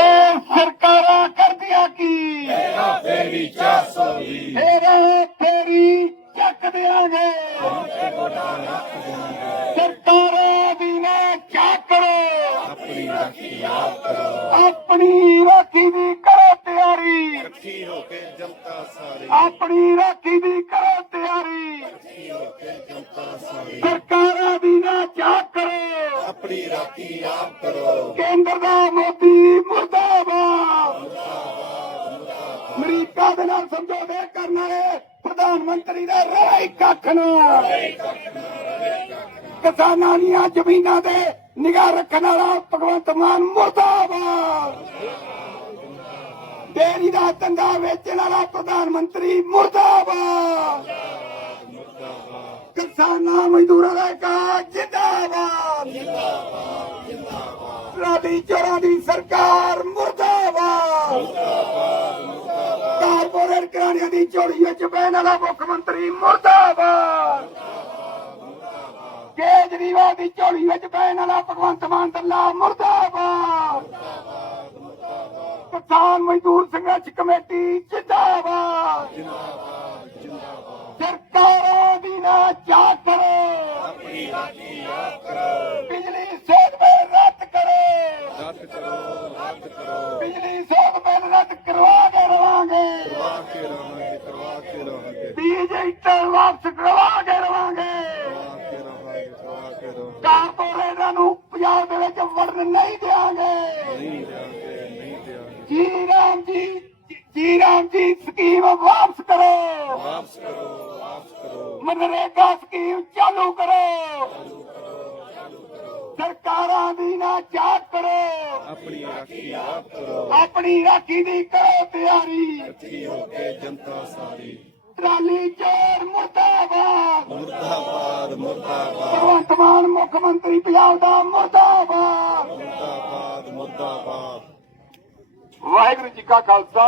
ਇਹ ਸਰਕਾਰਾਂ ਕਰਦੀਆਂ ਕੀ? ਫੇਰੀ 420 ਫੇਰਾ ਫੇਰੀ ਚੱਕ ਦਿਆਂਗੇ। ਸਰਕਾਰਾਂ ਦੀ ਨਾ ਚਾਕ ਆਪਣੀ ਰਾਖੀ ਆਪ ਕਰੋ। ਆਪਣੀ ਰਾਖੀ ਆਪਣੀ ਰਾਖੀ ਆਪ ਕਰੋ ਕੇਂਦਰ ਦਾ ਮੋਦੀ, ਮੁਰਦਾਬਾਦ। ਅਮਰੀਕਾ ਦੇ ਨਾਲ ਸਮਝੌਤੇ ਕਰਨ ਵਾਲੇ ਪ੍ਰਧਾਨ ਮੰਤਰੀ ਦਾ ਰਲਾਈ ਕੱਖ ਨਾ। ਕਿਸਾਨਾਂ ਦੀਆਂ ਜ਼ਮੀਨਾਂ ਤੇ ਨਿਗਾਹ ਰੱਖਣ ਵਾਲਾ ਭਗਵੰਤ ਮਾਨ ਮੁਰਦਾਬਾਦ। ਡੇਰੀ ਦਾ ਧੰਦਾ ਵੇਚਣ ਵਾਲਾ ਪ੍ਰਧਾਨ ਮੰਤਰੀ ਮੁਰਦਾਬਾਦ। ਕਿਸਾਨਾਂ, ਮਜ਼ਦੂਰਾਂ ਦਾ ਕਾ ਜਿੰਦਾਬਾਦ। ਰਾਦੀ ਚੋਰਾਂ ਦੀ ਸਰਕਾਰ ਮੁਰਦਾਬਾਦ। ਕਾਰਪੋਰੇਟ ਘਰਾਣਿਆਂ ਦੀ ਝੋਲੀ ਵਿੱਚ ਬਹਿਣ ਵਾਲਾ ਮੁੱਖ ਮੰਤਰੀ ਮੁਰਦਾਬਾਦ। ਕੇਜਰੀਵਾਲ ਦੀ ਝੋਲੀ ਵਿੱਚ ਬਹਿਣ ਵਾਲਾ ਭਗਵੰਤ ਮਾਨ ਦੱਲਾ ਮੁਰਦਾਬਾਦ। ਕਿਸਾਨ ਮਜ਼ਦੂਰ ਸੰਘਰਸ਼ ਕਮੇਟੀ ਜਿੰਦਾਬਾਦ ਸਰਕਾਰਾਂ ਦੀ ਨਾ ਚਾਹ ਕਰੋ ਆਪਣੀ ਰਾਖੀ ਆਪ ਕਰੋ ਬਿਜਲੀ ਸੇਧ ਬਿੱਲ ਰੱਦ ਕਰੋ ਰੱਦ ਕਰੋ ਰੱਦ ਕਰੋ ਬਿਜਲੀ ਸੇਧ ਬਿੱਲ ਰੱਦ ਕਰਵਾ ਕੇ ਰਵਾਂਗੇ ਕਰਵਾ ਕੇ ਰਹਾਂਗੇ ਕਰਵਾ ਕੇ ਰਹਾਂਗੇ ਡੀਜੀਟਲ ਵਾਪਸ ਕਰਵਾ ਕੇ ਰਵਾਂਗੇ ਕਾਰਪੋਰੇਟਾਂ ਨੂੰ ਪੰਜਾਬ ਦੇ ਵਿੱਚ ਵੜਨ ਨਹੀਂ ਦੇਵਾਂਗੇ ਜੀ ਰਾਮ ਜੀ ਜੀ ਰਾਮ ਜੀ ਸਕੀਮ ਵਾਪਸ ਕਰੋ ਵਾਪਸ ਕਰੋ ਵਾਪਸ ਕਰੋ ਮਨਰੇਗਾ ਸਕੀਮ ਚਾਲੂ ਕਰੋ ਸਰਕਾਰਾਂ ਦੀ ਨਾ ਚਾਕ ਕਰੋ ਆਪਣੀ ਰਾਖੀ ਆਪ ਕਰੋ ਆਪਣੀ ਰਾਖੀ ਦੀ ਕਰੋ ਤਿਆਰੀ। ਇਕੱਠੀ ਹੋ ਕੇ ਜਨਤਾ ਸਾਰੀ ਟਰਾਲੀ ਚੋਰ ਮੁਰਦਾਬਾਦ। ਮੁਰਦਾਬਾਦ ਮੁਰਦਾਬਾਦ। ਭਗਵੰਤ ਮਾਨ ਮੁੱਖ ਮੰਤਰੀ ਪੰਜਾਬ ਦਾ ਮੁਰਦਾਬਾਦ। ਮੁਰਦਾਬਾਦ ਮੁਰਦਾਬਾਦ। ਵਾਹਿਗੁਰੂ ਜੀ ਕਾ ਖਾਲਸਾ।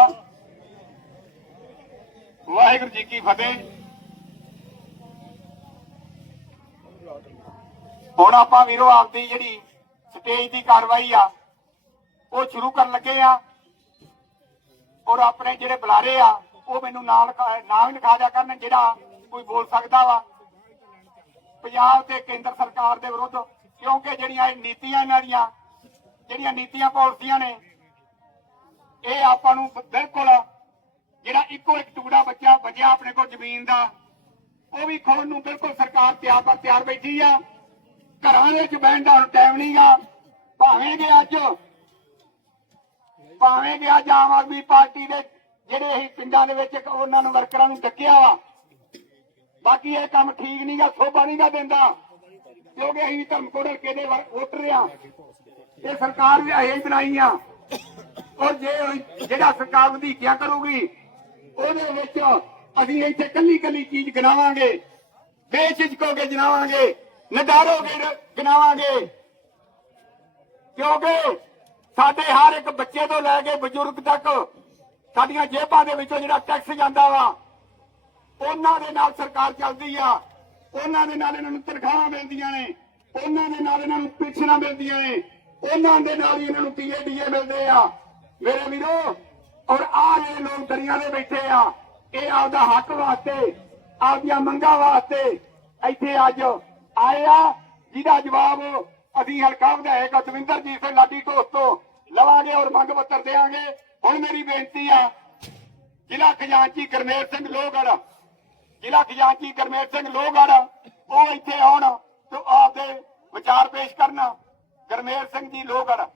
ਵਾਹਿਗੁਰੂ ਜੀ ਕੀ ਫਤਿਹ। ਹੁਣ ਆਪਾਂ ਵੀਰੋ ਆਪਦੀ ਜਿਹੜੀ ਸਟੇਜ ਦੀ ਕਾਰਵਾਈ ਆ ਉਹ ਸ਼ੁਰੂ ਕਰਨ ਲੱਗੇ ਆ। ਔਰ ਆਪਣੇ ਜਿਹੜੇ ਬੁਲਾਰੇ ਆ ਉਹ ਮੈਨੂੰ ਨਾਲ ਲਿਖਾ- ਨਾਮ ਲਿਖਾ ਦਿਆ ਕਰਨ ਜਿਹੜਾ ਕੋਈ ਬੋਲ ਸਕਦਾ ਵਾ। ਪੰਜਾਬ ਤੇ ਕੇਂਦਰ ਸਰਕਾਰ ਦੇ ਵਿਰੁੱਧ, ਕਿਉਂਕਿ ਜਿਹੜੀਆਂ ਇਹ ਨੀਤੀਆਂ ਇਹਨਾਂ ਦੀਆਂ, ਜਿਹੜੀਆਂ ਨੀਤੀਆਂ ਪਾਲਿਸੀਆਂ ਨੇ, ਇਹ ਆਪਾਂ ਨੂੰ ਬਿਲਕੁਲ ਜਿਹੜਾ ਇੱਕੋ ਇੱਕ ਟੁਕੜਾ ਬੱਚਾ ਬਚਿਆ ਆਪਣੇ ਕੋਲ ਜ਼ਮੀਨ ਦਾ, ਉਹ ਵੀ ਖੋਣ ਨੂੰ ਬਿਲਕੁਲ ਸਰਕਾਰ ਤਿਆਰ ਪਰ ਤਿਆਰ ਬੈਠੀ ਆ। ਘਰਾਂ ਦੇ ਵਿੱਚ ਬਹਿਣ ਦਾ ਹੁਣ ਟਾਈਮ ਨਹੀਂਗਾ ਭਾਵੇਂ ਕਿ ਅੱਜ ਭਾਵੇਂ ਕਿ ਅੱਜ ਆਮ ਆਦਮੀ ਪਾਰਟੀ ਦੇ ਅਸੀਂ ਪਿੰਡਾਂ ਦੇ ਵਿੱਚ ਉਹਨਾਂ ਨੂੰ ਵਰਕਰਾਂ ਨੂੰ ਡੱਕਿਆ ਵਾ। ਬਾਕੀ ਇਹ ਕੰਮ ਠੀਕ ਨਹੀਂਗਾ ਸੋਭਾ ਨਹੀਂਗਾ ਦਿੰਦਾ। ਕਿਉਂਕਿ ਅਸੀਂ ਧਰਮਕੋਟ ਹਲਕੇ ਦੇ ਵੋਟਰ ਆ ਇਹ ਸਰਕਾਰ ਵੀ ਅਸੀਂ ਬਣਾਈ ਆ। ਔਰ ਜੇ ਜਿਹੜਾ ਸਰਕਾਰ ਵਧੀਕੀਆਂ ਕਰੂਗੀ, ਉਹਦੇ ਵਿੱਚ ਅਸੀਂ ਇੱਥੇ ਕੱਲੀ ਕੱਲੀ ਚੀਜ਼ ਗਿਣਾਵਾਂਗੇ। ਬੇਚਿਜਕੋਗੇ ਗਿਣਾਵਾਂਗੇ ਨਡਾਰੋਗੇ ਗਿਣਾਵਾਂਗੇ। ਕਿਉਂਕਿ ਸਾਡੇ ਹਰ ਇੱਕ ਬੱਚੇ ਤੋਂ ਲੈ ਕੇ ਬਜ਼ੁਰਗ ਤੱਕ ਸਾਡੀਆਂ ਜੇਬਾਂ ਦੇ ਵਿੱਚੋਂ ਜਿਹੜਾ ਟੈਕਸ ਜਾਂਦਾ ਵਾ, ਉਹਨਾਂ ਦੇ ਨਾਲ ਸਰਕਾਰ ਚੱਲਦੀ ਆ। ਉਹਨਾਂ ਦੇ ਨਾਲ ਇਹਨਾਂ ਨੂੰ ਤਨਖਾਹਾਂ ਮਿਲਦੀਆਂ ਨੇ। ਉਹਨਾਂ ਦੇ ਨਾਲ ਇਹਨਾਂ ਨੂੰ ਪੈਨਸ਼ਨਾਂ ਮਿਲਦੀਆਂ ਨੇ। ਉਹਨਾਂ ਦੇ ਨਾਲ ਹੀ ਇਹਨਾਂ ਨੂੰ ਪੀਏਡੀਏ ਮਿਲਦੇ ਆ। ਮੇਰੇ ਵੀਰੋ, ਔਰ ਆ ਜਿਹੜੇ ਲੋਕ ਦਰਿਆ ਦੇ ਬੈਠੇ ਆ, ਇਹ ਆਪਦਾ ਹੱਕ ਵਾਸਤੇ, ਆਪਦੀਆਂ ਮੰਗਾਂ ਵਾਸਤੇ ਇੱਥੇ ਅੱਜ ਆਏ ਆ। ਜਿਹਦਾ ਜਵਾਬ ਅਸੀਂ ਹਲਕਾ ਵਿਧਾਇਕ ਦਵਿੰਦਰਜੀਤ ਸਿੰਘ ਲਾਡੀ ਢੋਸ ਤੋਂ ਲਵਾਂਗੇ ਔਰ ਮੰਗ ਪੱਤਰ ਦੇਾਂਗੇ ਹੁਣ ਮੇਰੀ ਬੇਨਤੀ ਆ, ਜ਼ਿਲ੍ਹਾ ਖਜ਼ਾਨਚੀ ਗਰਮੇਲ ਸਿੰਘ ਲੋਹਗੜ੍ਹ। ਜ਼ਿਲ੍ਹਾ ਖਜ਼ਾਨਚੀ ਗਰਮੇਲ ਸਿੰਘ ਲੋਹਗੜ੍ਹ, ਉਹ ਇੱਥੇ ਆਉਣ ਤੇ ਆਪਦੇ ਵਿਚਾਰ ਪੇਸ਼ ਕਰਨਾ। ਗਰਮੇਲ ਸਿੰਘ ਜੀ ਲੋਹਗੜ੍ਹ।